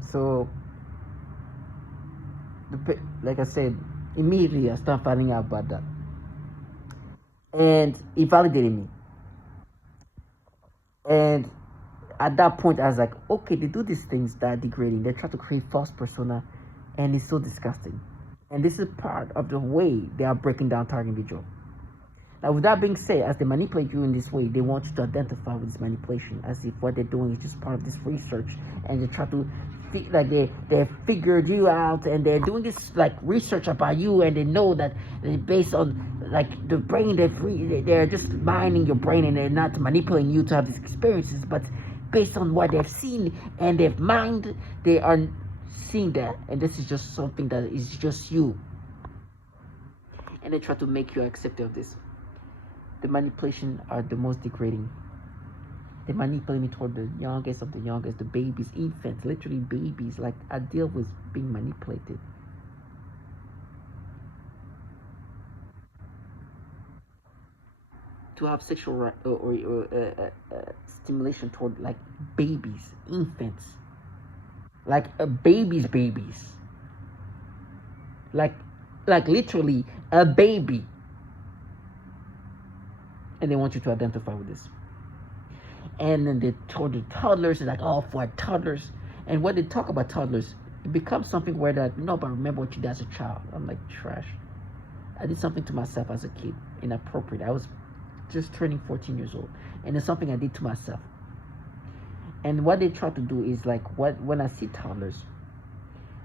So, like I said, immediately I started finding out about that, and it validated me. And at that point, I was like, okay, they do these things that are degrading. They try to create false persona, and it's so disgusting. And this is part of the way they are breaking down target individual. Now, with that being said, as they manipulate you in this way, they want you to identify with this manipulation as if what they're doing is just part of this research, and they try to like they figured you out, and they're doing this like research about you, and they know that based on like the brain, they're just mining your brain, and they're not manipulating you to have these experiences, but based on what they've seen and they've mined, they are seeing that, and this is just something that is just you, and they try to make you accept of this. The manipulation are the most degrading. They manipulate me toward the youngest of the youngest, the babies, infants, literally babies. Like, I deal with being manipulated. To have sexual stimulation toward like babies, infants, like babies, like literally a baby. And they want you to identify with this. And then they told the toddlers, it's like, oh, for toddlers. And when they talk about toddlers, it becomes something where that, no, but remember what you did as a child. I'm like, trash. I did something to myself as a kid, inappropriate. I was just turning 14 years old. And it's something I did to myself. And what they try to do is like, when I see toddlers,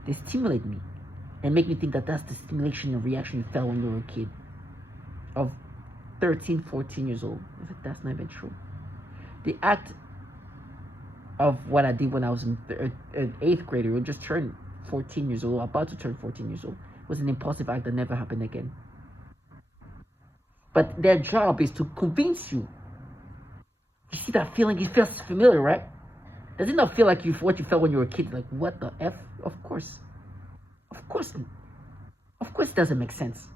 they stimulate me and make me think that that's the stimulation and reaction you felt when you were a kid of 13, 14 years old. I was like, that's not even true. The act of what I did when I was in 8th grade, or just turned 14 years old, about to turn 14 years old, was an impulsive act that never happened again. But their job is to convince you. You see that feeling? It feels familiar, right? Does it not feel like what you felt when you were a kid? Like, what the F? Of course it doesn't make sense.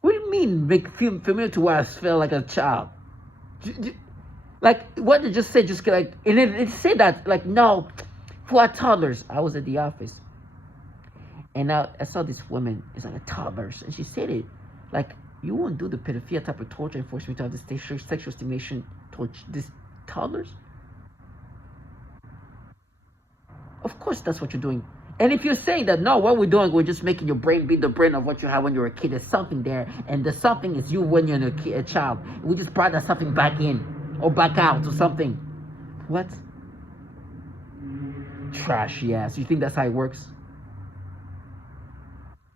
What do you mean feel familiar to what I felt like a child? Like what they just said, just like, and it said that like, no, for toddlers. I was at the office, and I saw this woman. It's like a toddlers, and she said it like, you won't do the pedophilia type of torture and force me to have this sexual stimulation towards this toddlers. Of course, that's what you're doing. And if you're saying that, no, what we're doing, we're just making your brain be the brain of what you had when you were a kid. There's something there, and the something is you when you're a child. We just brought that something back in, or back out, or something. What? Trash, yeah. So you think that's how it works?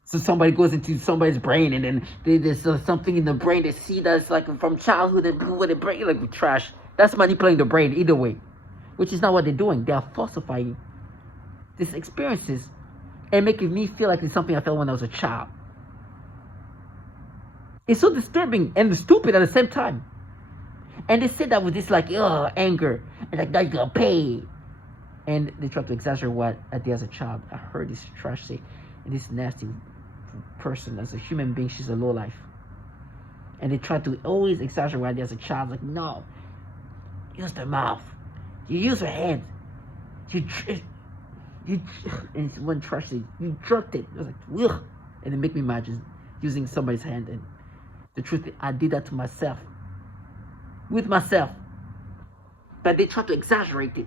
So somebody goes into somebody's brain, and then there's something in the brain they see that's like from childhood, and with the brain, like trash. That's manipulating the brain either way, which is not what they're doing. They are falsifying these experiences and making me feel like it's something I felt when I was a child. It's so disturbing and stupid at the same time. And they said that with this like, anger, and like, now you're gonna pay. And they try to exaggerate what I did as a child. I heard this trash say, and this nasty person as a human being, she's a lowlife. And they try to always exaggerate what I did as a child. Like, no, use the mouth, you use your hand, and one trash said, you jerked it. I was like, ugh. And it make me imagine using somebody's hand. And the truth is, I did that to myself. With myself. But they try to exaggerate it.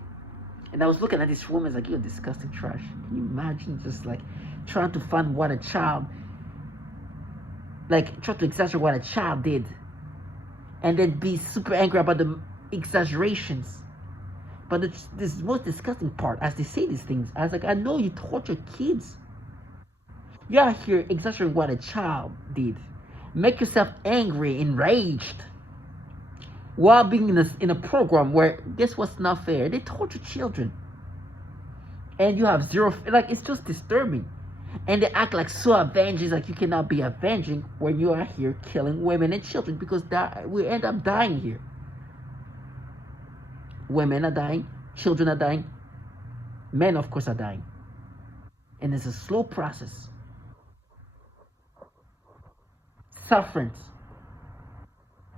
And I was looking at this woman, like, you're disgusting trash. Can you imagine just like trying to find what a child, like try to exaggerate what a child did, and then be super angry about the exaggerations. But this most disgusting part, as they say these things, I was like, I know you torture kids. You're out here exaggerating what a child did. Make yourself angry, enraged, while being in a program where, guess what's not fair? They torture children. And you have zero, like, it's just disturbing. And they act like so avenging, like you cannot be avenging when you are here killing women and children, because we end up dying here. Women are dying, children are dying, men, of course, are dying. And it's a slow process. Sufferance.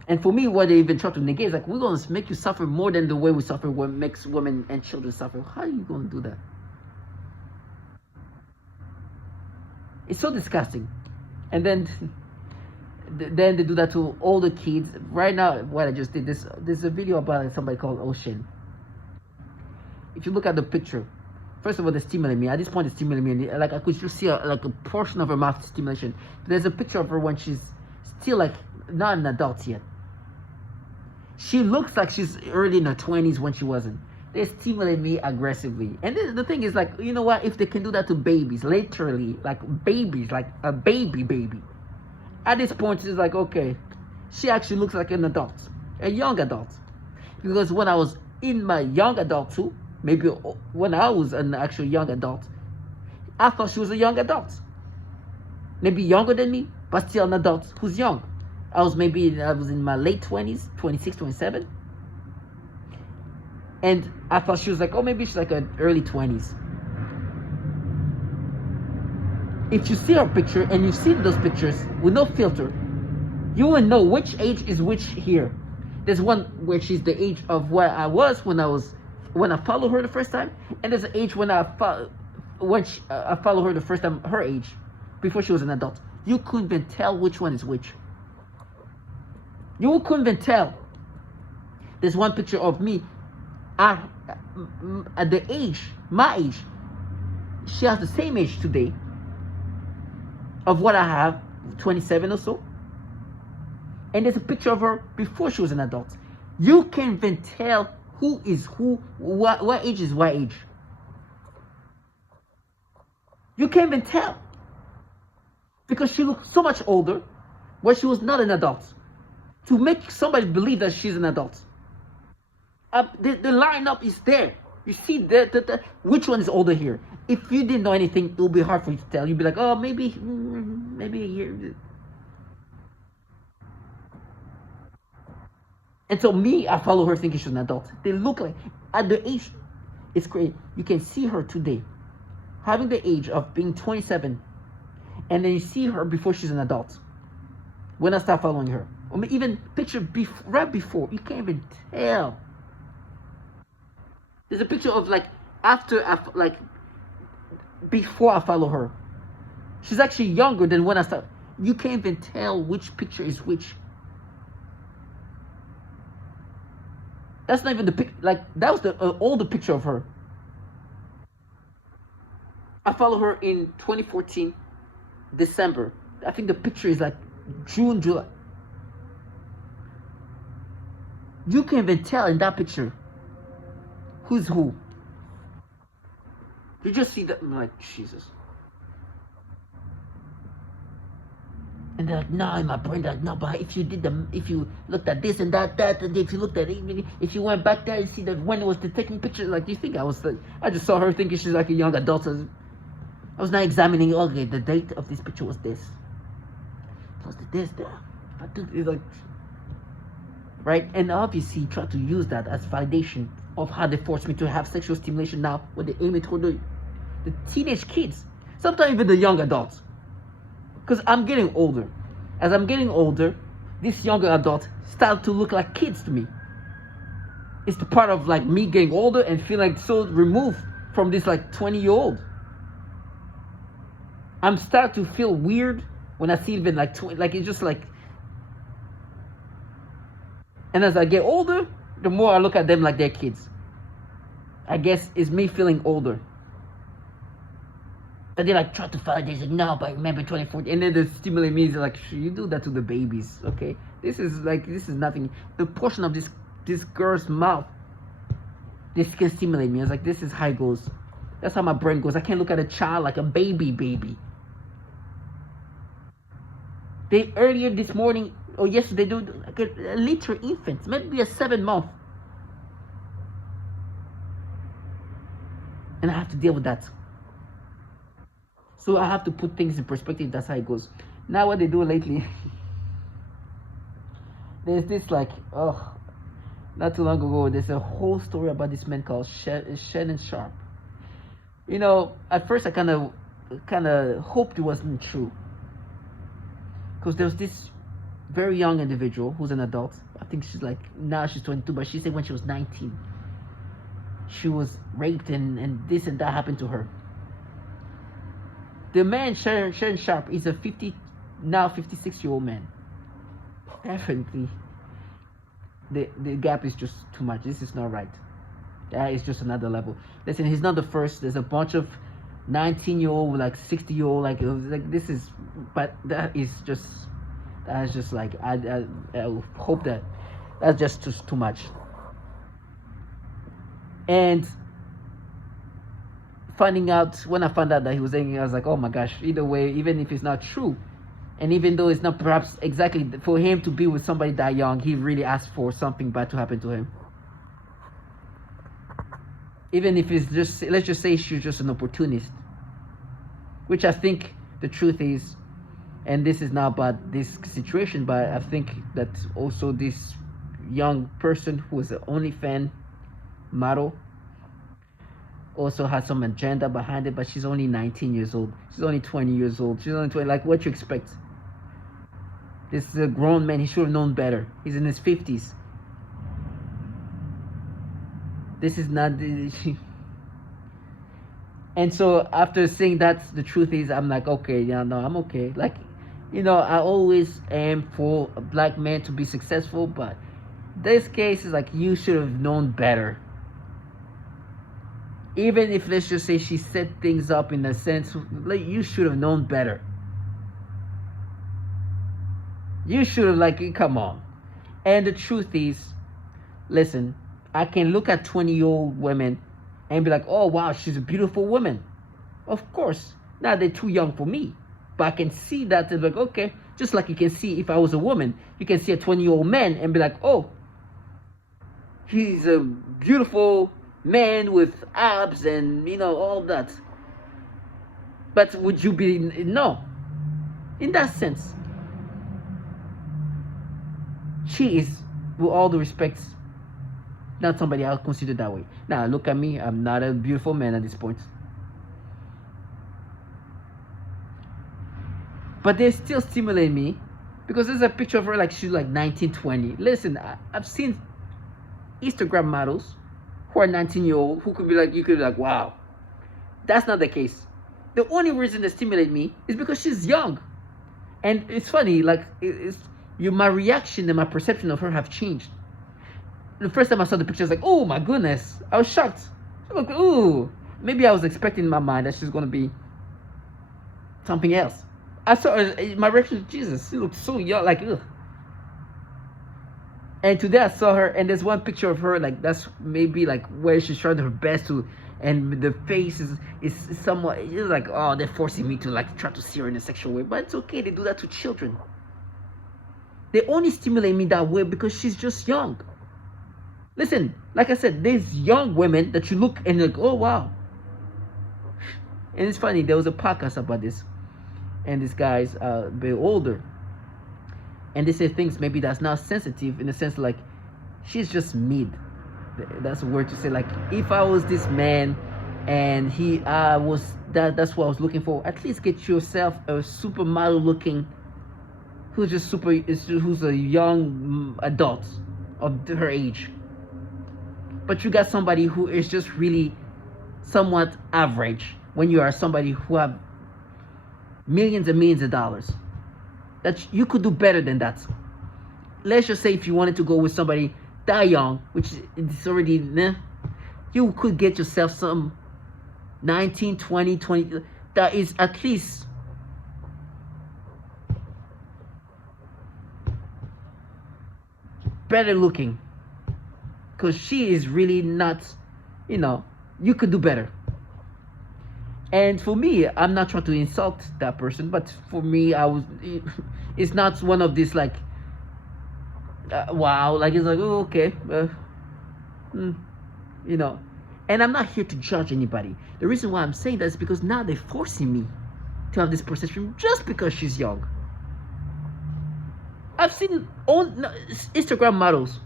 And for me, what they even try to negate is like, we're going to make you suffer more than the way we suffer, what makes women and children suffer. How are you going to do that? It's so disgusting. And then then they do that to all the kids. Right now, what I just did, there's a video about somebody called Ocean. If you look at the picture, first of all, they're stimulating me. At this point, they're stimulating me. Like I could just see like a portion of her mouth stimulation. There's a picture of her when she's still like not an adult yet. She looks like she's early in her 20s when she wasn't. They stimulate me aggressively. And the thing is, like, you know what? If they can do that to babies, literally, like babies, like a baby. At this point, it's like, okay, she actually looks like an adult, a young adult. Because when I was in my young adult too, maybe when I was an actual young adult, I thought she was a young adult. Maybe younger than me, but still an adult who's young. I was in my late 20s, 26, 27. And I thought she was like, oh, maybe she's like an early 20s. If you see her picture and you see those pictures with no filter, you will know which age is which here. There's one where she's the age of where I was when I followed her the first time, and there's an age when I followed her the first time, her age, before she was an adult. You couldn't even tell which one is which. You couldn't even tell. There's one picture of me at the age, my age. She has the same age today of what I have, 27 or so. And there's a picture of her before she was an adult. You can't even tell who is who, what age is what age. You can't even tell. Because she looks so much older when she was not an adult. To make somebody believe that she's an adult. The lineup is there. You see which one is older here. If you didn't know anything, it would be hard for you to tell. You'd be like, oh, maybe a year. And so me, I follow her thinking she's an adult. They look like, at the age, it's great. You can see her today, having the age of being 27, and then you see her before she's an adult. When I start following her, or even picture right before, you can't even tell. There's a picture of like before I follow her. She's actually younger than when I start. You can't even tell which picture is which. That's not even the pic. Like that was the older picture of her. I follow her in 2014, December. I think the picture is like June, July. You can't even tell in that picture who's who. You just see that, I'm like, Jesus. And they're like, no, in my brain, they're like, no, but if you looked at this and that, and if you looked at it, if you went back there and see that when it was taking pictures, like, you think I just saw her thinking she's like a young adult. I was not examining, okay, the date of this picture was this. Plus this there. I think it's like, right? And obviously try to use that as validation of how they force me to have sexual stimulation now when they aim it toward the teenage kids, sometimes even the young adults. Because I'm getting older. As I'm getting older, these younger adults start to look like kids to me. It's the part of like me getting older and feeling like so removed from this like 20-year-old. I'm starting to feel weird when I see even like 20, like it's just like. And as I get older, the more I look at them like they're kids. I guess it's me feeling older. And they like try to find this, like, no, but I remember 2014. And then they stimulate me, like, you do that to the babies, okay? This is nothing. The portion of this girl's mouth, this can stimulate me. I was like, this is how it goes. That's how my brain goes. I can't look at a child like a baby. They earlier this morning or yesterday do like a literal infant, maybe a 7-month. And I have to deal with that. So I have to put things in perspective. That's how it goes. Now what they do lately, there's this like, not too long ago, there's a whole story about this man called Shannon Sharpe. You know, at first I kind of hoped it wasn't true. Because there was this very young individual who's an adult. I think now she's 22, but she said when she was 19, she was raped and this and that happened to her. The man Sharon Sharp is a 56-year-old man. Definitely, the gap is just too much. This is not right. That is just another level. Listen, he's not the first. There's a bunch of 19-year-old, like 60-year-old, like this is, but that's just like I hope that's just too much. And when I found out that he was saying, I was like, oh my gosh, either way, even if it's not true, and even though it's not perhaps exactly for him to be with somebody that young, he really asked for something bad to happen to him. Even if it's just, let's just say she's just an opportunist, which I think the truth is, and this is not about this situation, but I think that also this young person who is an OnlyFans model also has some agenda behind it, but she's only 19 years old. She's only 20 years old. She's only 20. Like, what you expect? This is a grown man. He should have known better. He's in his 50s. This is not the... And so after saying that, the truth is, I'm like, okay, yeah, no, I'm okay. Like, I always am for a black man to be successful, but this case is like, you should have known better. Even if, let's just say, she set things up in a sense, like, you should have known better. You should have, like, come on. And the truth is, listen, I can look at 20-year-old women and be like, oh, wow, she's a beautiful woman. Of course. Now, they're too young for me. But I can see that and be like, okay. Just like you can see, if I was a woman, you can see a 20-year-old man and be like, oh, he's a beautiful man with abs and, all that. But would you be... No. In that sense. She is, with all the respects, not somebody I'll consider that way. Now, look at me. I'm not a beautiful man at this point. But they still stimulate me. Because there's a picture of her like she's like 19, 20. Listen, I've seen Instagram models who are 19-year-old who could be like, you could be like, wow. That's not the case. The only reason they stimulate me is because she's young. And it's funny, like, my reaction and my perception of her have changed. The first time I saw the picture, I was like, oh my goodness. I was shocked. Look, ooh. Maybe I was expecting in my mind that she's going to be something else. I saw her, my reaction to Jesus. She looked so young, like, ugh. And today I saw her, and there's one picture of her, like, that's maybe like where she's trying her best to, and the face is somewhat, it's like, oh, they're forcing me to like try to see her in a sexual way. But it's okay, they do that to children. They only stimulate me that way because she's just young. Listen, like I said, there's young women that you look and you're like, oh, wow. And it's funny, there was a podcast about this. And this guy's a bit older. And they say things maybe that's not sensitive in the sense like, she's just mid. That's a word to say. Like, if I was this man and he was, that's what I was looking for, at least get yourself a supermodel looking, who's a young adult of her age. But you got somebody who is just really somewhat average when you are somebody who have millions and millions of dollars. That you could do better than that. Let's just say if you wanted to go with somebody that young, which is already, you could get yourself some 19, 20, that is at least better looking. Because she is really not, you could do better. And for me, I'm not trying to insult that person, but for me, it's not one of these like, wow, like it's like, oh, okay, And I'm not here to judge anybody. The reason why I'm saying that is because now they're forcing me to have this perception just because she's young. I've seen Instagram models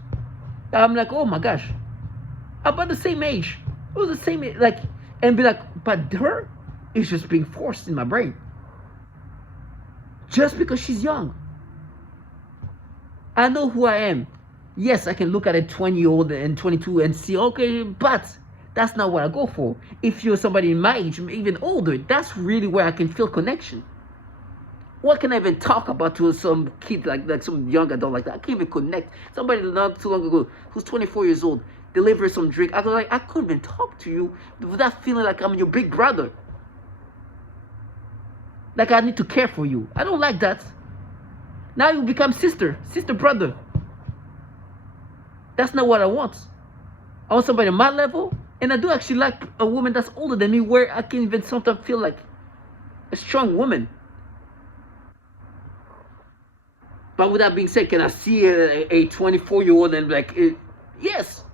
that I'm like, oh my gosh, about the same age. It was the same, like, and be like, but her is just being forced in my brain. Just because she's young. I know who I am. Yes, I can look at a 20-year-old and 22 and see, okay, but That's not what I go for. If you're somebody in my age, even older, that's really where I can feel connection. What can I even talk about to some kid like some young adult like that? I can't even connect. Somebody not too long ago who's 24 years old delivered some drink. I was like, I couldn't even talk to you without feeling like I'm your big brother. Like I need to care for you. I don't like that. Now you become sister, brother. That's not what I want. I want somebody on my level. And I do actually like a woman that's older than me where I can even sometimes feel like a strong woman. But with that being said, can I see a 24-year-old and like, yes.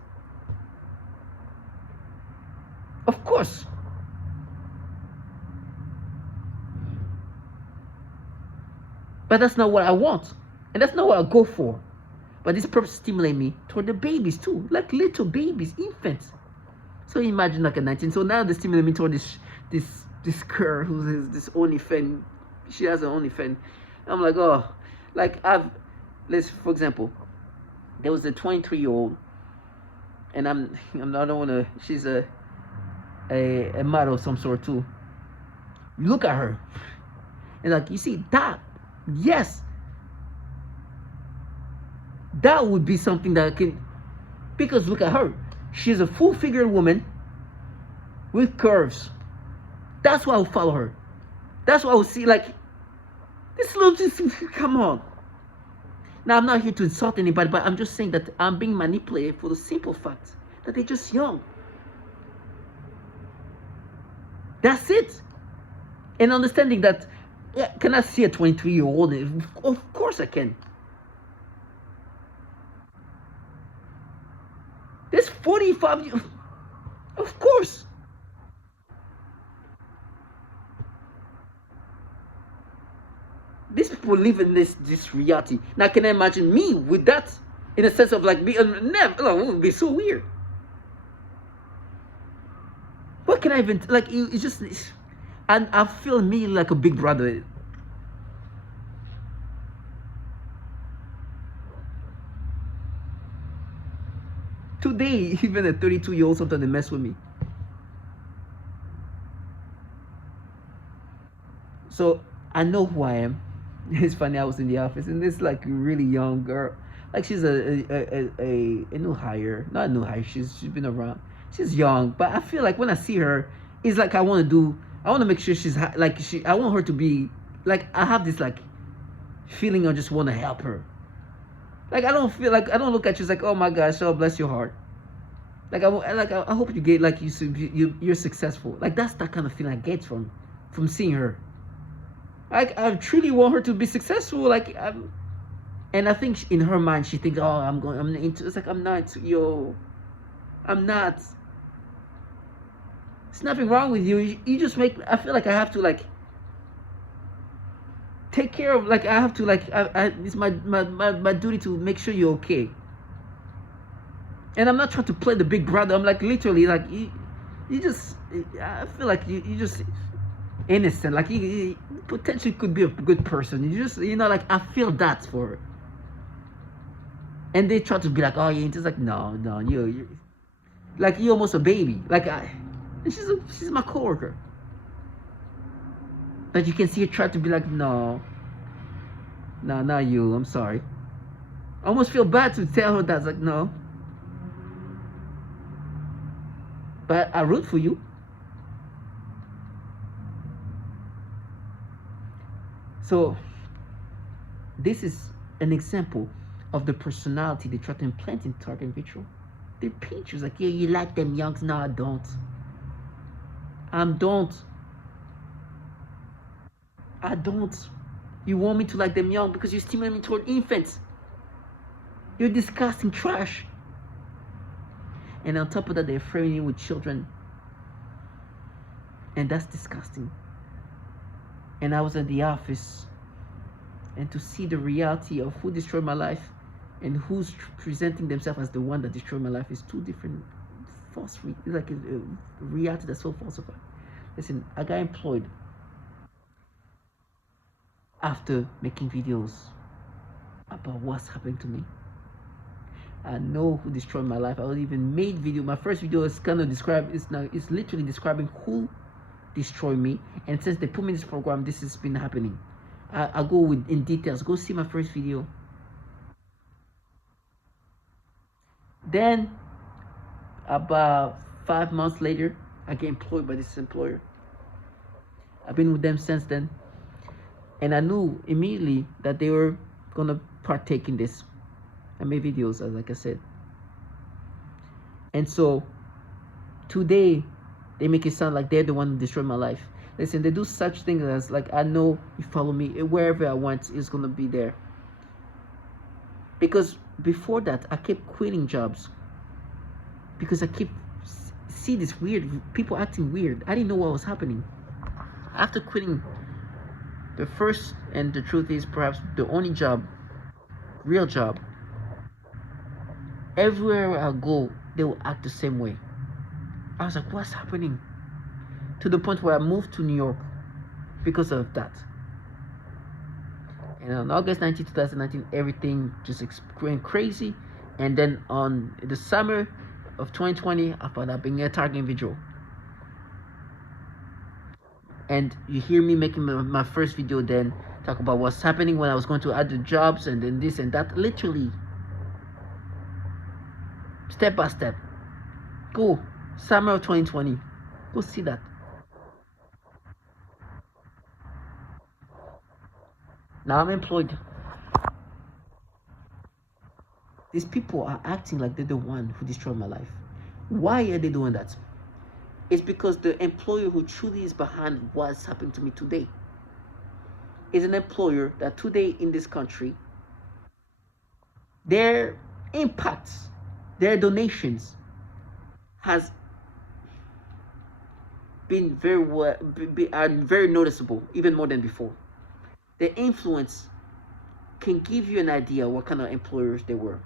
Of course. But that's not what I want. And that's not what I go for. But this purpose stimulates me toward the babies too. Like little babies, infants. So imagine like a 19. So now they stimulate me toward this girl who's this OnlyFans. She has an OnlyFans. I'm like, oh, like let's, for example, there was a 23-year-old, and I don't wanna. She's a model of some sort too. Look at her, and like you see that, yes, that would be something that can, because look at her. She's a full-figured woman with curves. That's why I will follow her. That's why I will see, like, this little, just, come on. Now, I'm not here to insult anybody, but I'm just saying that I'm being manipulated for the simple fact that they're just young. That's it. And understanding that, yeah, can I see a 23-year-old? Of course I can. There's 45 years. Of course. These people live in this reality. Now, can I imagine me with that? In a sense of like, never, it would be so weird. What can I even, like, it's just, and I feel me like a big brother. Today, even a 32-year-old sometimes they mess with me. So I know who I am. It's funny, I was in the office and this like really young girl, like she's a new hire, not a new hire. She's been around. She's young, but I feel like when I see her, it's like I want to make sure she's like I want her to be like, I have this like feeling I just want to help her. Like I don't look at you like, oh my gosh, oh bless your heart. Like I hope you get like you're successful. Like that's that kind of feeling I get from seeing her. I truly want her to be successful. Like and I think in her mind she thinks, oh, I'm into. It's like I'm not, yo. I'm not. There's nothing wrong with you. You just make. I feel like I have to like take care of. Like I have to like. It's my duty to make sure you're okay. And I'm not trying to play the big brother. I'm like literally like you just. I feel like you just innocent. Like you potentially could be a good person. You just like I feel that for her. And they try to be like, oh, you just like no, you like you're almost a baby. Like she's my coworker. But you can see her try to be like, no, not you. I'm sorry. I almost feel bad to tell her that. It's like no, but I root for you. So this is an example of the personality they try to implant in target individual. They paint you like, yeah, you like them youngs. No, I don't. I don't. You want me to like them young because you stimulate me toward infants. You're disgusting trash. And on top of that, they're framing you with children. And that's disgusting. And I was at the office, and to see the reality of who destroyed my life and who's presenting themselves as the one that destroyed my life is two different false, like a reality that's so falsified. Listen, I got employed after making videos about what's happening to me. I know who destroyed my life. I even made video. My first video is kind of it's literally describing who destroyed me. And since they put me in this program, this has been happening. I'll go in details. Go see my first video. Then about 5 months later, I get employed by this employer. I've been with them since then, and I knew immediately that they were gonna partake in this. I made videos, like I said, and so today they make it sound like they're the one who destroyed my life. Listen, they do such things as like, I know you follow me wherever I went, is gonna be there. Because before that, I kept quitting jobs because I keep see this weird people acting weird. I didn't know what was happening. After quitting the first, and the truth is perhaps the only job, real job, everywhere I go, they will act the same way. I was like, what's happening? To the point where I moved to New York because of that. And on August 19, 2019, everything just went crazy. And then on the summer of 2020, I found out being a target individual. And you hear me making my first video then, talk about what's happening when I was going to other jobs and then this and that. Literally, step by step. Go, summer of 2020. Go see that. Now I'm employed. These people are acting like they're the one who destroyed my life. Why are they doing that? It's because the employer who truly is behind what's happening to me today is an employer that today in this country, their impacts, their donations has been very noticeable, even more than before. The influence can give you an idea what kind of employers they were.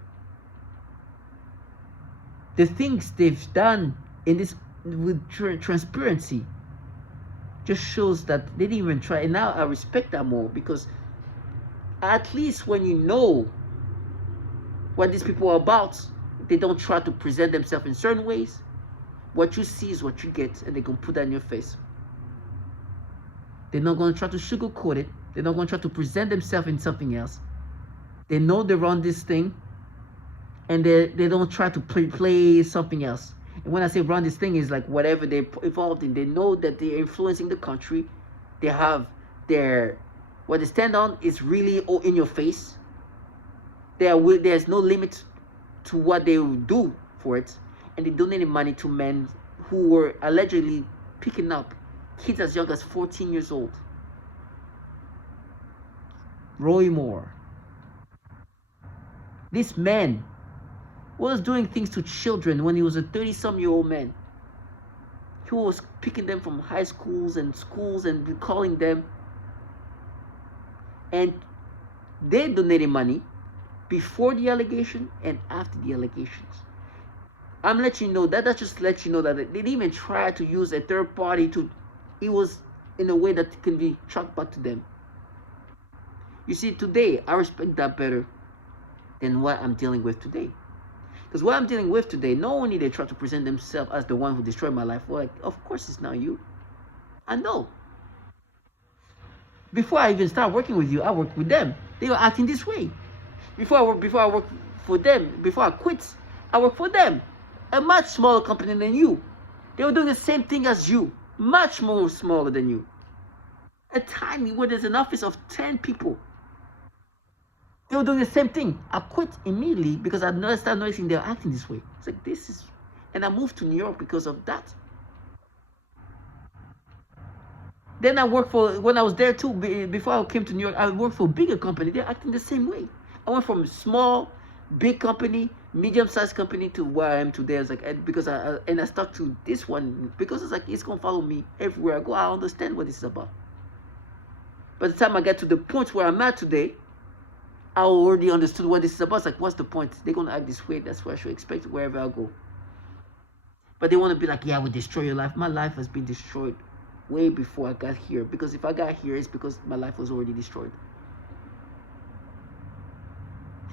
The things they've done in this with transparency just shows that they didn't even try. And now I respect that more, because at least when you know what these people are about, they don't try to present themselves in certain ways. What you see is what you get, and they're going to put that in your face. They're not going to try to sugarcoat it. They're not going to try to present themselves in something else. They know they run this thing, and they don't try to play something else. And when I say run this thing, is like whatever they're involved in. They know that they're influencing the country. They have what they stand on is really in your face. There's no limit to what they will do for it. And they donated money to men who were allegedly picking up kids as young as 14 years old. Roy Moore. This man was doing things to children when he was a 30-some-year-old man. He was picking them from high schools and calling them. And they donated money before the allegation and after the allegations. I'm letting you know that just lets you know that they didn't even try to use a third party it was in a way that can be tracked back to them. You see, today, I respect that better than what I'm dealing with today. Because what I'm dealing with today, not only they try to present themselves as the one who destroyed my life, well, like, of course it's not you. I know. Before I even start working with you, I worked with them. They were acting this way. Before I worked for them, before I quit, I worked for them. A much smaller company than you. They were doing the same thing as you. Much more smaller than you. A tiny, where there's an office of 10 people. They were doing the same thing. I quit immediately because I started noticing they were acting this way. It's like, and I moved to New York because of that. Then I worked when I was there too, before I came to New York, I worked for a bigger company. They're acting the same way. I went from small, big company, medium-sized company to where I am today. I was like, because I stuck to this one because it's like, it's going to follow me everywhere I go. I understand what this is about. By the time I get to the point where I'm at today, I already understood what this is about. It's like, what's the point? They're going to act this way. That's what I should expect wherever I go. But they want to be like, yeah, we destroy your life. My life has been destroyed way before I got here. Because if I got here, it's because my life was already destroyed.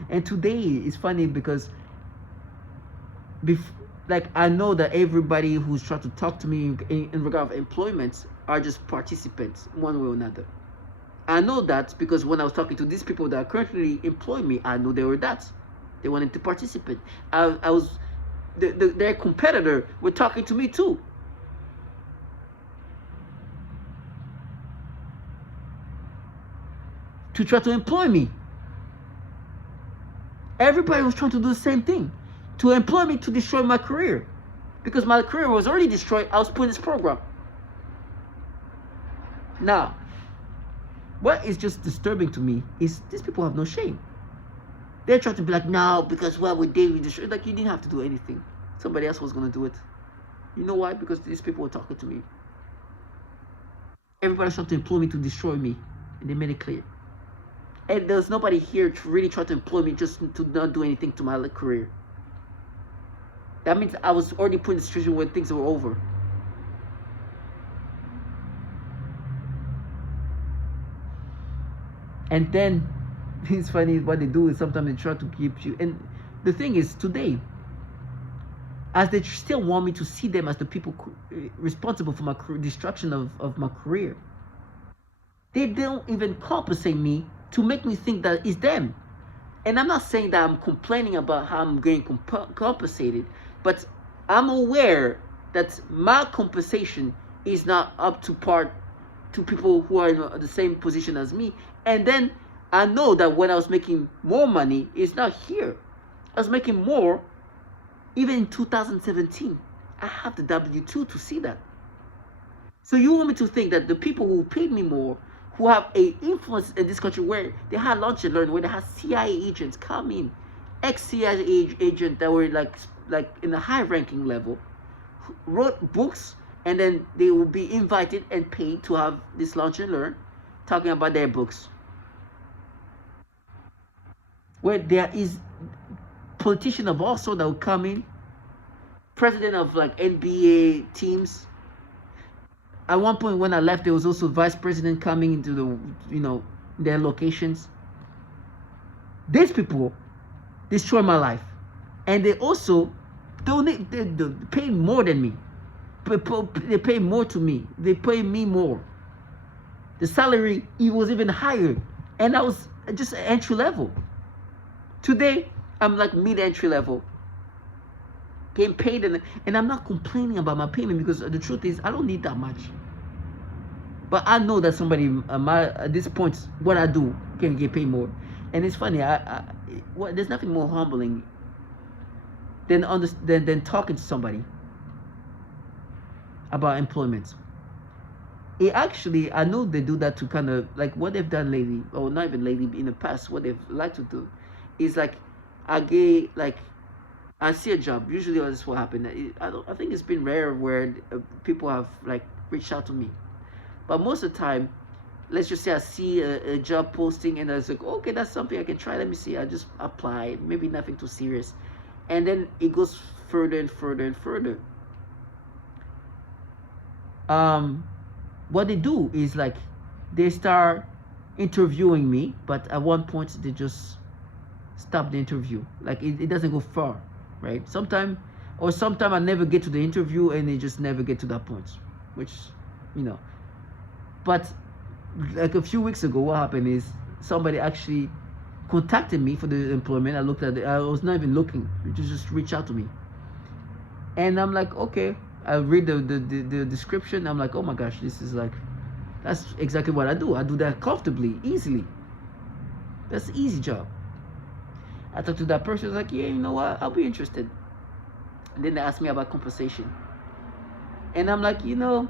And today, it's funny because like I know that everybody who's trying to talk to me in regard of employment are just participants one way or another. I know that because when I was talking to these people that currently employ me, I know they were that. They wanted to participate. I was their competitor were talking to me too. To try to employ me. Everybody was trying to do the same thing. To employ me to destroy my career. Because my career was already destroyed, I was put in this program. Now, what is just disturbing to me is these people have no shame. They're trying to be like, no, because what would David destroy? Like, you didn't have to do anything. Somebody else was going to do it. You know why? Because these people were talking to me. Everybody's trying to employ me to destroy me. And they made it clear. And there's nobody here to really try to employ me just to not do anything to my career. That means I was already put in a situation where things were over. And then it's funny what they do is sometimes they try to keep you. And the thing is, today, as they still want me to see them as the people responsible for my destruction of my career, they don't even compensate me to make me think that it's them. And I'm not saying that I'm complaining about how I'm getting compensated, but I'm aware that my compensation is not up to par to people who are in the same position as me. And then I know that when I was making more money, it's not here. I was making more even in 2017. I have the W-2 to see that. So you want me to think that the people who paid me more, who have a influence in this country where they had lunch and learn, where they had CIA agents come in, ex-CIA agents that were like in a high-ranking level, wrote books, and then they will be invited and paid to have this lunch and learn, talking about their books. Where there is politicians of all sorts that will come in, president of like NBA teams. At one point when I left, there was also vice president coming into the, their locations. These people destroy my life. And they also donate, they pay more than me. They pay more to me. They pay me more. The salary, it was even higher. And I was just entry level. Today, I'm like mid-entry level. Getting paid, and I'm not complaining about my payment because the truth is, I don't need that much. But I know that somebody at this point, what I do can get paid more. And it's funny, there's nothing more humbling than talking to somebody about employment. I know they do that to kind of, like what they've done lately, or not even lately, in the past, what they've liked to do is like, I see a job. Usually that's what happened. I think it's been rare where people have like reached out to me. But most of the time, let's just say I see a job posting and I was like, okay, that's something I can try. Let me see. I just apply. Maybe nothing too serious. And then it goes further and further and further. What they do is like they start interviewing me, but at one point they just stop the interview. Like it doesn't go far, right? Sometimes I never get to the interview and they just never get to that point, which, But like a few weeks ago, what happened is somebody actually contacted me for the employment. I looked at it. I was not even looking. It just reached out to me. And I'm like, okay. I read the description. I'm like, oh my gosh, this is like, that's exactly what I do. I do that comfortably, easily. That's an easy job. I talked to that person. I was like, yeah, you know what? I'll be interested. And then they asked me about compensation. And I'm like, I know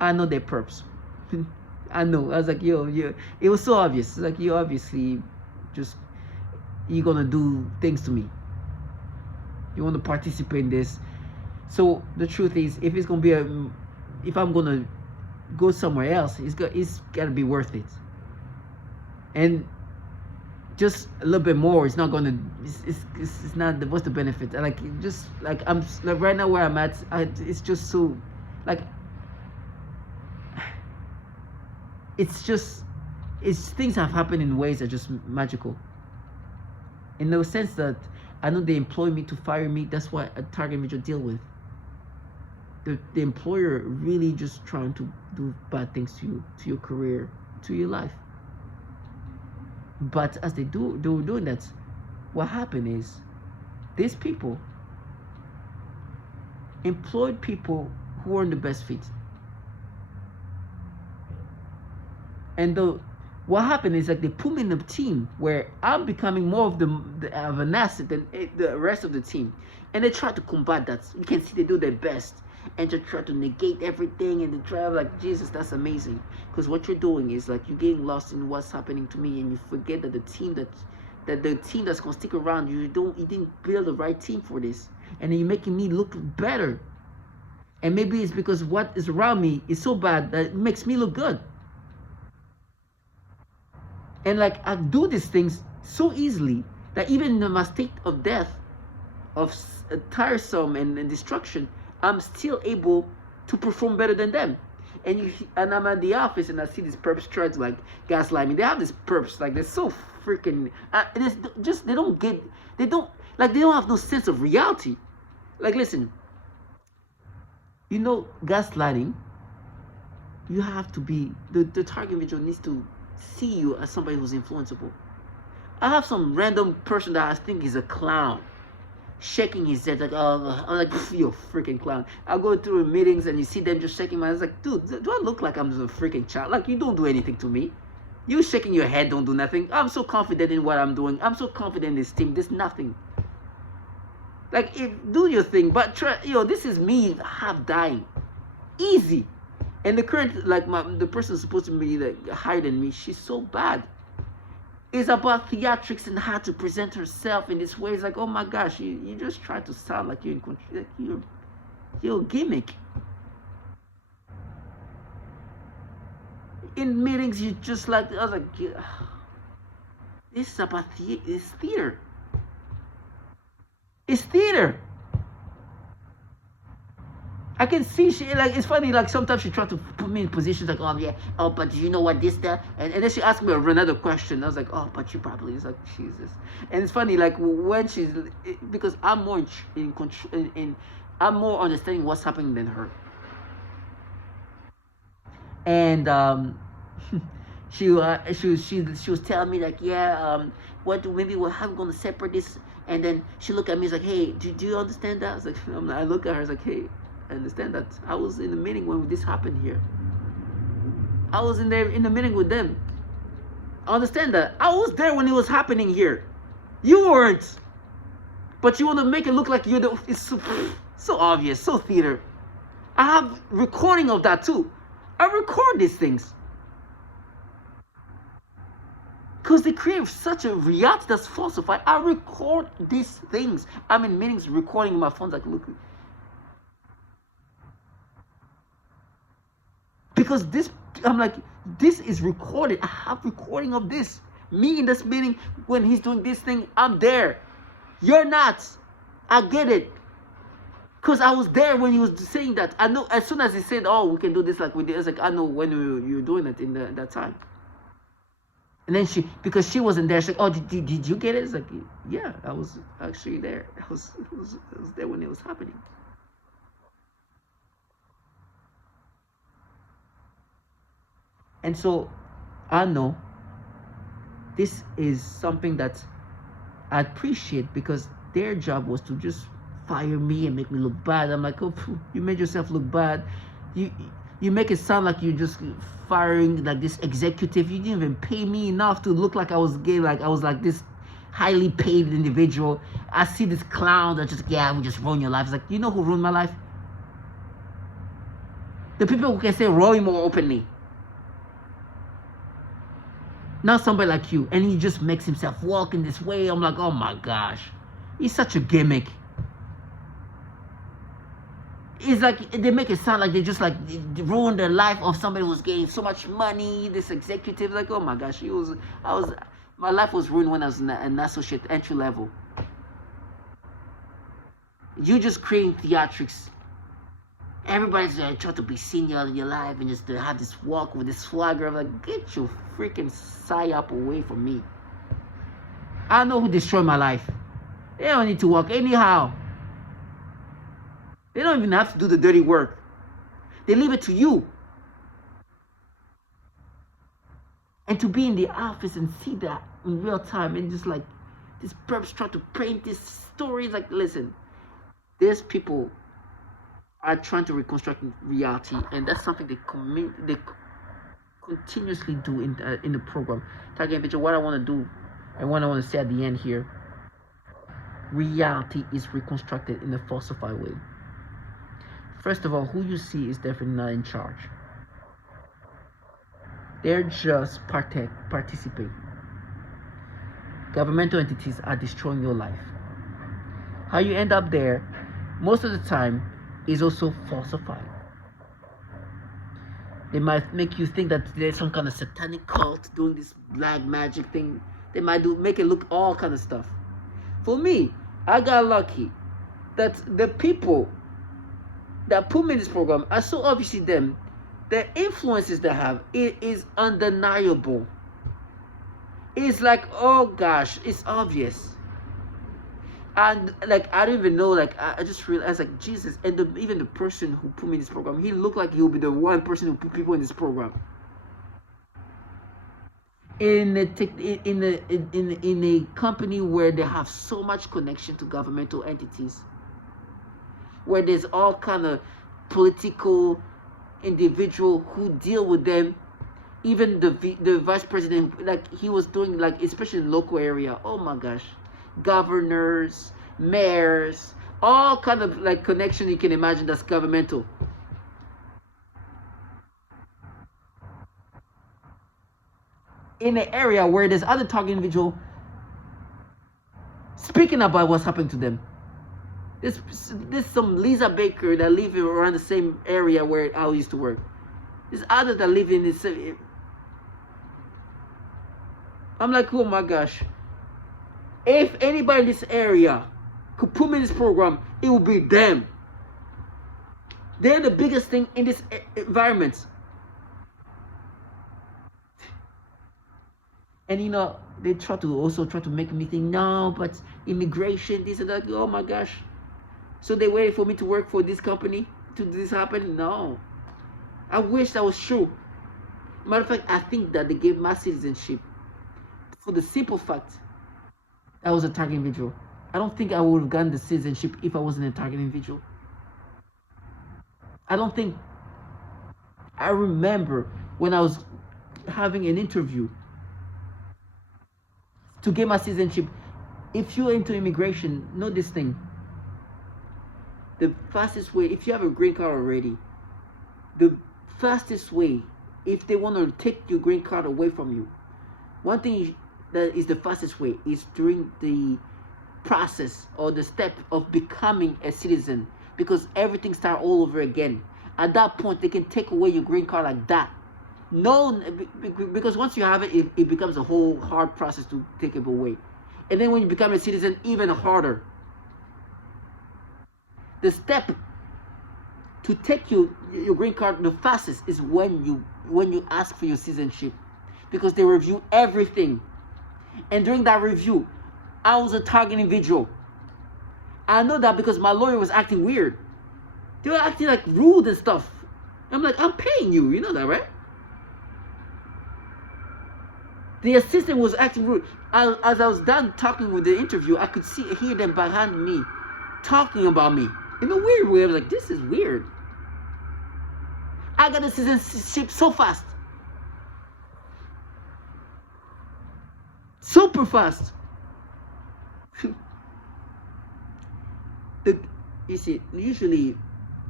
their perps. I know. I was like, yo, it was so obvious. It's like, you obviously you're gonna do things to me. You want to participate in this. So the truth is, if I'm gonna go somewhere else, it's gotta be worth it. And just a little bit more, it's not gonna. It's not. What's the benefit? Like just like I'm like right now where I'm at. It's just so like. Things have happened in ways that are just magical. In the sense that I know they employ me to fire me. That's what a target individual deal with. The employer really just trying to do bad things to you, to your career, to your life. But as they were doing that, what happened is these people employed people who weren't the best fit. And what happened is like they put me in a team where I'm becoming more of an asset than the rest of the team. And they try to combat that. You can see they do their best and to try to negate everything, and they try like, Jesus, that's amazing. Because what you're doing is like you're getting lost in what's happening to me, and you forget that the team that's gonna stick around, you didn't build the right team for this. And then you're making me look better. And maybe it's because what is around me is so bad that it makes me look good. And like I do these things so easily that even in my state of death, of tiresome and destruction, I'm still able to perform better than them. And I'm at the office and I see these perps try to like gaslight me. They have these perps like they're so freaking. It's just they don't have no sense of reality. Like listen, gaslighting. You have to be the target individual needs to see you as somebody who's influenceable. I have some random person that I think is a clown shaking his head like, oh, I'm like, you're a freaking clown. I'll go through meetings and you see them just shaking my head. It's like, dude, do I look like I'm just a freaking child? Like, you don't do anything to me. You shaking your head don't do nothing. I'm so confident in what I'm doing. I'm so confident in this team. There's nothing. Like, do your thing, but try, this is me half dying. Easy. And the current, like, the person supposed to be like higher than me, she's so bad. It's about theatrics and how to present herself in this way. It's like, oh my gosh, you just try to sound like you're in control, like you're a gimmick. In meetings, you just like, I was like, this is about it's theater. It's theater. I can see she like it's funny, like sometimes she tried to put me in positions like, oh yeah, oh but do you know what this that, and then she asked me another question. I was like, oh but you probably, it's like, Jesus. And it's funny, like when she's, because I'm more in control, I'm more understanding what's happening than her. And she was telling me like, yeah, maybe how we gonna separate this. And then she looked at me, like, hey, do you understand that? I was like, I look at her, I was like, hey, I understand that. I was in the meeting when this happened here. I was in the meeting with them. I understand that. I was there when it was happening here. You weren't. But you want to make it look like you're it's so obvious, so theater. I have recording of that too. I record these things. Because they create such a reality that's falsified. I record these things. I'm in meetings recording my phone, like, look. Because I'm like, this is recorded. I have recording of this. Me in this meeting, when he's doing this thing, I'm there. You're not. I get it. Because I was there when he was saying that. I know as soon as he said, oh, we can do this like we did. I was like, I know when you were doing it in that time. And then because she wasn't there, she's like, oh, did you get it? It's like, yeah, I was actually there. I was there when it was happening. And so I know this is something that I appreciate, because their job was to just fire me and make me look bad. I'm like, oh, you made yourself look bad. You make it sound like you're just firing like this executive. You didn't even pay me enough to look like I was gay, like I was like this highly paid individual. I see this clown that just, yeah, we just ruin your life. It's like, you know who ruined my life? The people who can say Roy more openly. Not somebody like you. And he just makes himself walk in this way. I'm like, oh my gosh. He's such a gimmick. It's like they make it sound like they just like ruined the life of somebody who's getting so much money. This executive, like, oh my gosh, my life was ruined when I was an associate entry level. You just creating theatrics. Everybody's trying to be senior in your life and just to have this walk with this swagger. I'm like, get your freaking psyop away from me. I know who destroyed my life. They don't need to work anyhow. They don't even have to do the dirty work. They leave it to you. And to be in the office and see that in real time and just like these perps try to paint these stories, like, listen, these people are trying to reconstruct reality, and that's something they continuously do in the program. Target Vigil, what I want to do and what I want to say at the end here, reality is reconstructed in a falsified way. First of all, who you see is definitely not in charge. They're just participate. Governmental entities are destroying your life. How you end up there, most of the time, is also falsified. They might make you think that there's some kind of satanic cult doing this black magic thing. They might make it look all kind of stuff. For me, I got lucky that the people that put me in this program are so obviously them. The influences they have, it is undeniable. It's like, oh gosh, it's obvious. And like, I don't even know, like, I just realized, like, Jesus, and even the person who put me in this program, he looked like he would be the one person who put people in this program. In a company where they have so much connection to governmental entities, where there's all kind of political individual who deal with them, even the vice president, like he was doing, like, especially in local area, oh my gosh, governors, mayors, all kind of like connection you can imagine that's governmental. In an area where there's other target individual speaking about what's happened to them. There's some Lisa Baker that live around the same area where I used to work. There's others that live in this. I'm like, oh my gosh. If anybody in this area could put me in this program, it would be them. They're the biggest thing in this environment. And you know, they try to make me think, no, but immigration, this and that. Oh my gosh. So they waited for me to work for this company to do this happen? No. I wish that was true. Matter of fact, I think that they gave my citizenship for the simple fact I was a target individual. I don't think I would have gotten the citizenship if I wasn't a target individual. I don't think. I remember when I was having an interview to get my citizenship. If you're into immigration, know this thing. The fastest way, if you have a green card already, the fastest way, if they want to take your green card away from you, one thing that is the fastest way is during the process or the step of becoming a citizen, because everything starts all over again. At that point, they can take away your green card like that. No, because once you have it, it becomes a whole hard process to take it away. And then when you become a citizen, even harder. The step to take your green card the fastest is when you ask for your citizenship, because they review everything. And during that review, I was a target individual. I know that because my lawyer was acting weird. They were acting like rude and stuff. I'm like, I'm paying you. You know that, right? The assistant was acting rude. As I was done talking with the interview, I could hear them behind me talking about me in a weird way. I was like, this is weird. I got the citizenship so fast. Super fast. You see, usually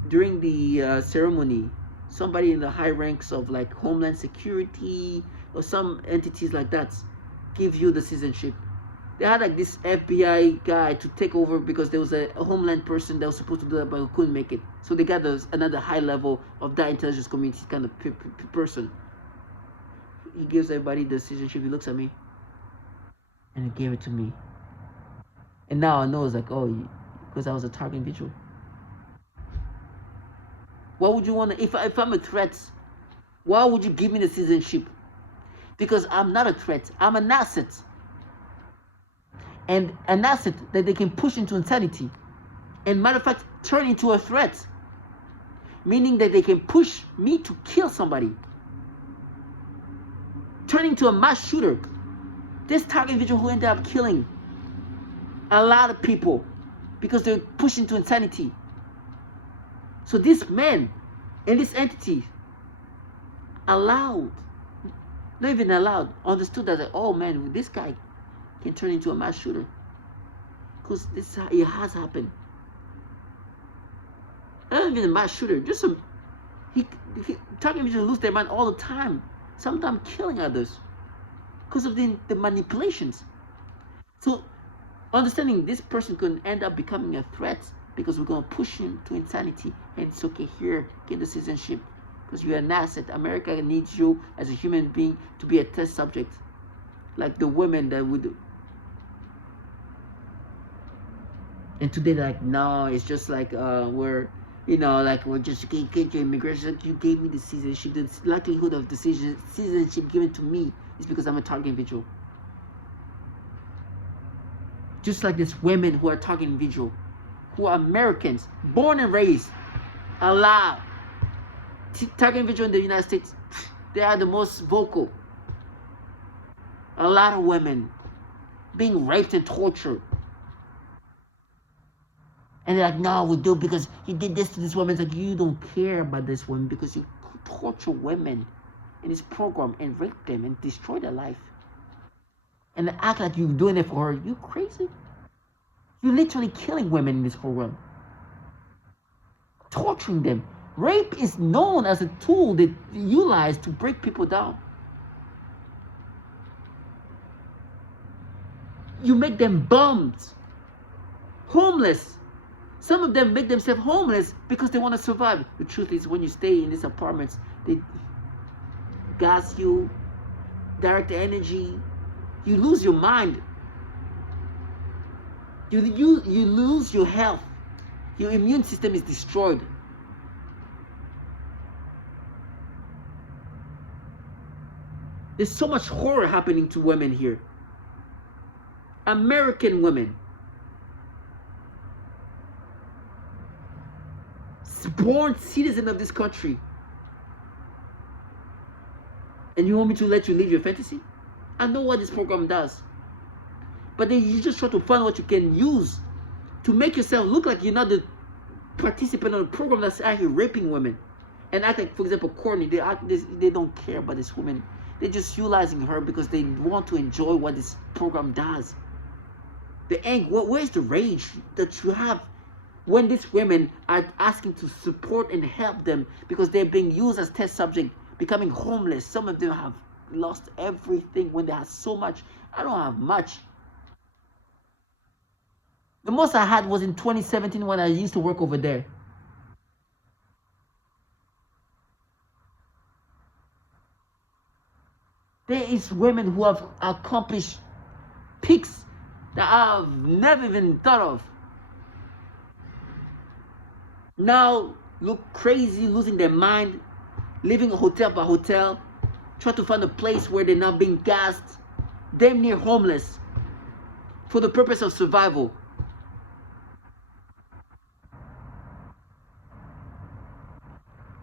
during the ceremony, somebody in the high ranks of like Homeland Security or some entities like that give you the citizenship. They had like this FBI guy to take over because there was a Homeland person that was supposed to do that but who couldn't make it. So they got another high level of that intelligence community kind of person. He gives everybody the citizenship. He looks at me and he gave it to me. And now I know it's like, oh, because I was a target individual. Why would you want to, if I'm a threat, why would you give me the citizenship? Because I'm not a threat. I'm an asset. and an asset that they can push into insanity, and matter of fact, turn into a threat, meaning that they can push me to kill somebody, turning to a mass shooter. This target individual who ended up killing a lot of people because they're pushed into insanity. So this man and this entity allowed, not even allowed, understood that, oh man, this guy can turn into a mass shooter. Because it has happened. Not even a mass shooter, just some, target individuals lose their mind all the time, sometimes killing others because of the manipulations. So understanding this person could end up becoming a threat because we're going to push him to insanity, and it's okay, here, get the citizenship because you're an asset. America needs you as a human being to be a test subject, like the women that would. And today they're like, no, it's just like we're, you know, like we're just get your immigration. You gave me the citizenship. The likelihood of citizenship given to me is because I'm a target individual. Just like these women who are target individual, who are Americans, born and raised, allowed. Target individual in the United States, they are the most vocal. A lot of women being raped and tortured. And they're like, no, we do because you did this to this woman. It's like, you don't care about this woman because you torture women in this program and rape them and destroy their life. And they act like you're doing it for her. You crazy? You're literally killing women in this program. Torturing them. Rape is known as a tool that you utilize to break people down. You make them bums, homeless. Some of them make themselves homeless because they want to survive. The truth is, when you stay in these apartments, they gas you, direct energy. You lose your mind. You lose your health. Your immune system is destroyed. There's so much horror happening to women here. American women. Born citizen of this country. And you want me to let you live your fantasy? I know what this program does. But then you just try to find what you can use to make yourself look like you're not the participant of a program that's actually raping women. And act like, for example, Courtney, they don't care about this woman. They're just utilizing her because they want to enjoy what this program does. The anger, where's the rage that you have when these women are asking to support and help them because they're being used as test subject, becoming homeless? Some of them have lost everything when they had so much. I don't have much. The most I had was in 2017 when I used to work over there. There is women who have accomplished peaks that I've never even thought of. Now look crazy, losing their mind, living hotel by hotel, try to find a place where they're not being gassed, damn near homeless, for the purpose of survival.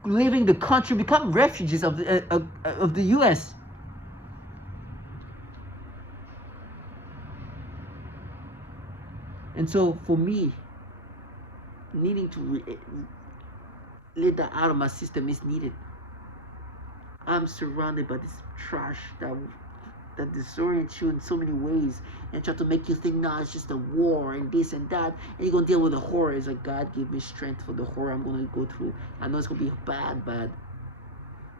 Leaving the country, become refugees of the U.S. And so for me, needing to let that out of my system is needed. I'm surrounded by this trash that disorients you in so many ways and try to make you think, no, it's just a war and this and that, and you're gonna deal with the horror. It's like, God give me strength for the horror I'm gonna go through. I know it's gonna be bad, but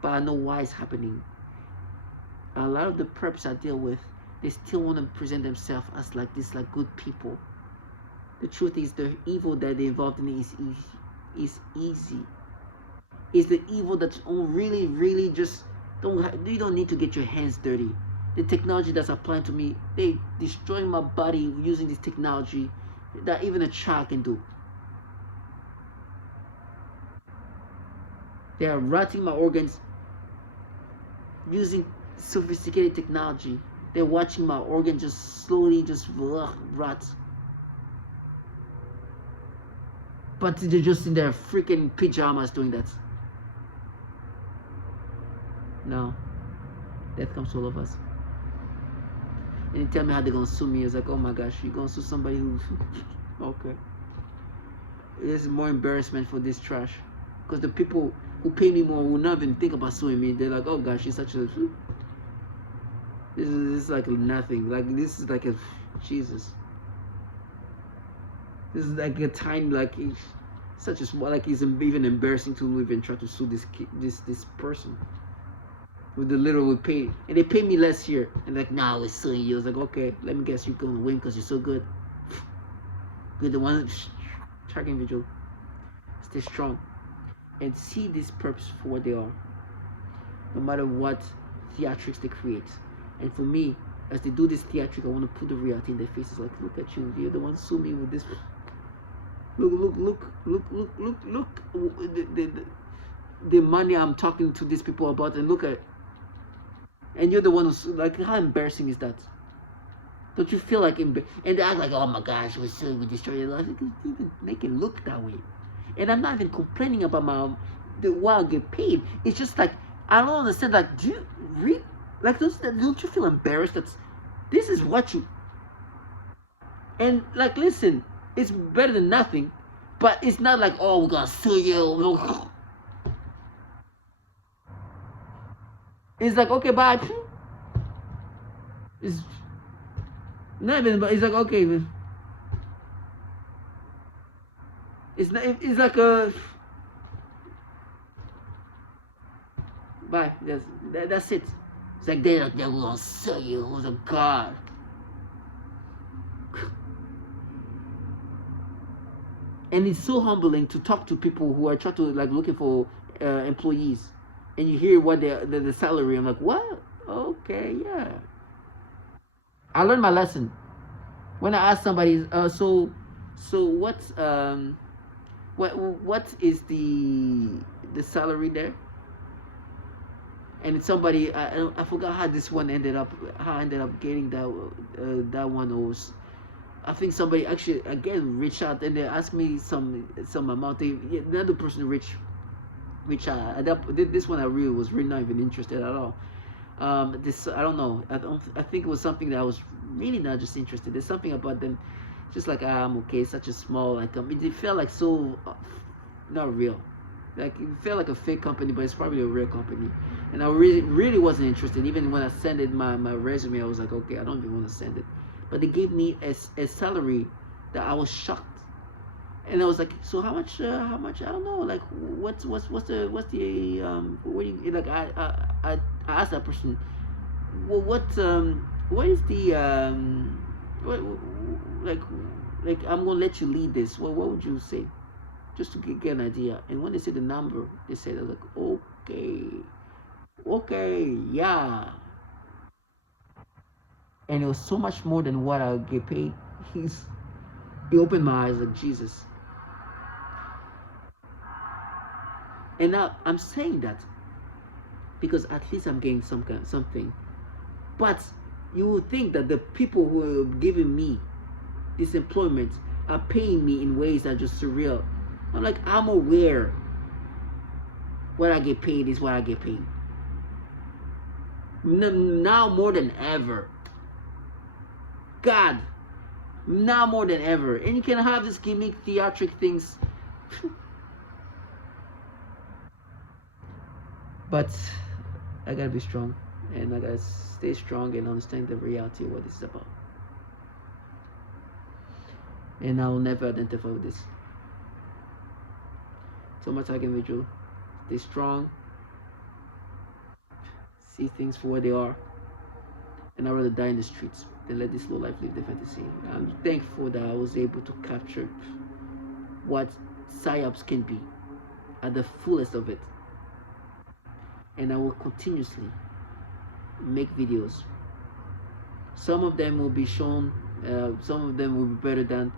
I know why it's happening. A lot of the preps I deal with, they still want to present themselves as like this, like good people. The truth is, the evil that they're involved in is easy. It's the evil that's really just you don't need to get your hands dirty. The technology that's applying to me, they destroying my body using this technology that even a child can do. They are rotting my organs using sophisticated technology They're watching my organ just slowly just rot. But they're just in their freaking pajamas doing that. No. Death comes to all of us. And you tell me how they're gonna sue me. It's like, oh my gosh, you're gonna sue somebody who okay. There's more embarrassment for this trash. Because the people who pay me more will not even think about suing me. They're like, oh gosh, she's such a this is like nothing. Like this is like a Jesus. This is like a tiny, like such a small, like it's even embarrassing to even try to sue this kid, this person. With the little pay, and they pay me less here, and like, nah, we're suing you. I was like, okay, let me guess, you're gonna win because you're so good. You're the one. Tracking vigil. Stay strong, and see this purpose for what they are. No matter what theatrics they create, and for me, as they do this theatric, I want to put the reality in their faces. Like, look at you, you're the one sue me with this. Look. The money I'm talking to these people about, and look at. And you're the one who's like, how embarrassing is that? Don't you feel like and they act like, oh my gosh, we're silly, we destroyed your life. You even make it look that way. And I'm not even complaining about why I get paid. It's just like, I don't understand. Like, do you read? Like, don't you feel embarrassed that this is what you? And like, listen, it's better than nothing, but it's not like, oh, we're gonna sue you. It's like, okay, bye. It's not even, but it's like, okay, man. It's not, it's like a bye. That's it. It's like they're gonna sell you. Who's a god? And it's so humbling to talk to people who are trying to like looking for employees, and you hear what the salary. I'm like, what? Okay, yeah. I learned my lesson when I asked somebody. So what is the salary there? And it's somebody I forgot how this one ended up. How I ended up getting that one was. I think somebody actually again reached out and they asked me some amount. Another person reached out. This one I really was really not even interested at all. This I don't know. I think it was something that I was really not just interested. There's something about them, just like I'm okay. Such a small like it felt like so not real. Like it felt like a fake company, but it's probably a real company. And I really wasn't interested. Even when I sent it my resume, I was like, okay, I don't even want to send it. But they gave me a salary that I was shocked, and I was like, so how much? How much? I don't know. Like, what's the what do you like? I asked that person, well, what is the what like I'm gonna let you lead this. What would you say? Just to get an idea. And when they said the number, they said, I was like, okay, yeah. And it was so much more than what I get paid. He opened my eyes like Jesus. And now I'm saying that because at least I'm getting something. But you would think that the people who are giving me this employment are paying me in ways that are just surreal. I'm like, I'm aware what I get paid is what I get paid. Now more than ever. God, now more than ever. And you can have this gimmick theatric things. But I gotta be strong. And I gotta stay strong and understand the reality of what this is about. And I will never identify with this. So much I can be true. Stay strong. See things for what they are. And I'd rather die in the streets than let this low life live the fantasy. I'm thankful that I was able to capture what PsyOps can be at the fullest of it. And I will continuously make videos. Some of them will be shown, some of them will be better than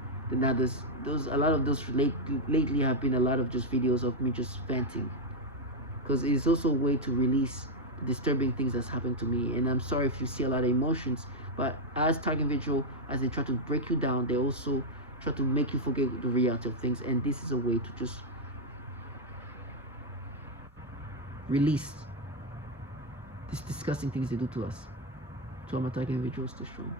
others. A lot of those lately have been a lot of just videos of me just venting, because it's also a way to release disturbing things that's happened to me. And I'm sorry if you see a lot of emotions, but as target individual, as they try to break you down, they also try to make you forget the reality of things. And this is a way to just release these disgusting things they do to us, to our target individuals, to strong.